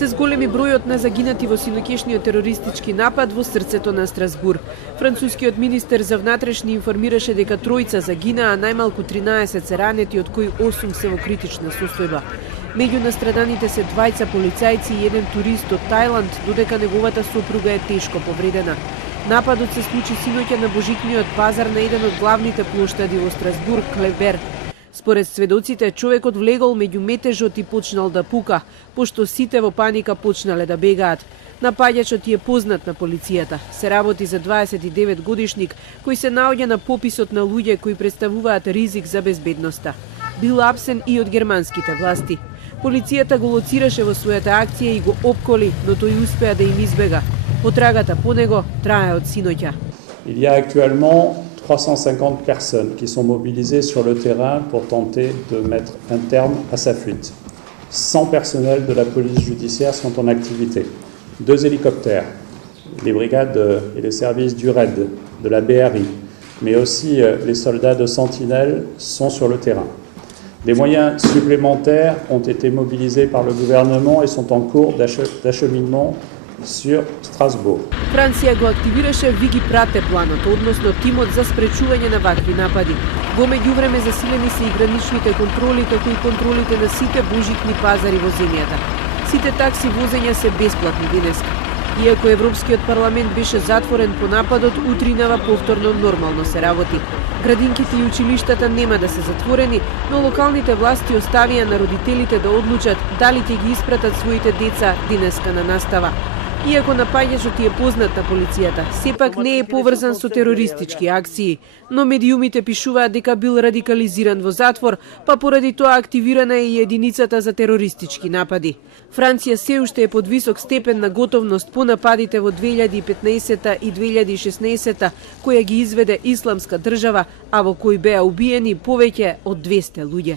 се зголеми бројот на загинати во синоќешниот терористички напад во срцето на Страсбур. Францускиот министер за внатрешни информираше дека тројца загинаа, а најмалку 13 се ранети, од кои 8 се во критична состојба. Меѓу настраданите се двајца полицајци и еден турист од Тајланд, додека неговата сопруга е тешко повредена. Нападот се случи синоќа на Божитниот пазар на еден од главните плоштади во Страсбур, Клебер. Според сведоците, човекот влегол меѓу метежот и почнал да пука, пошто сите во паника почнале да бегаат. Напаѓачот е познат на полицијата. Се работи за 29 годишник кој се наоѓа на пописот на луѓе кои представуваат ризик за безбедноста. Бил апсен и од германските власти. Полицијата го лоцираше во својата акција и го опколи, но тој успеа да им избега. Потрагата по него трае од синоќа. Il y a actuellement 350 personnes qui sont mobilisées sur le terrain pour tenter de mettre un terme à sa fuite. 100 personnels de la police judiciaire sont en activité. 2 hélicoptères, les brigades et les services du RAID, de la BRI, mais aussi les soldats de Sentinelle sont sur le terrain. Des moyens supplémentaires ont été mobilisés par le gouvernement et sont en cours d'acheminement sur Strasbourg. Франција го активираше Виги Прате планот, односно тимот за спречување на вакви напади. Во меѓувреме засилени се и граничните контроли, како и контролите на сите божитни пазари во земјата. Сите такси возења се бесплатни денеска. Иако Европскиот парламент беше затворен по нападот, утринава повторно нормално се работи. Градинките и училиштата нема да се затворени, но локалните власти оставија на родителите да одлучат дали ќе ги испратат своите деца денеска на настава. Иако напаѓачот е познат на полицијата, сепак не е поврзан со терористички акции, но медиумите пишуваат дека бил радикализиран во затвор, па поради тоа активирана е и единицата за терористички напади. Франција се уште е под висок степен на готовност по нападите во 2015 и 2016 која ги изведе Исламска држава, а во кои беа убиени повеќе од 200 луѓе.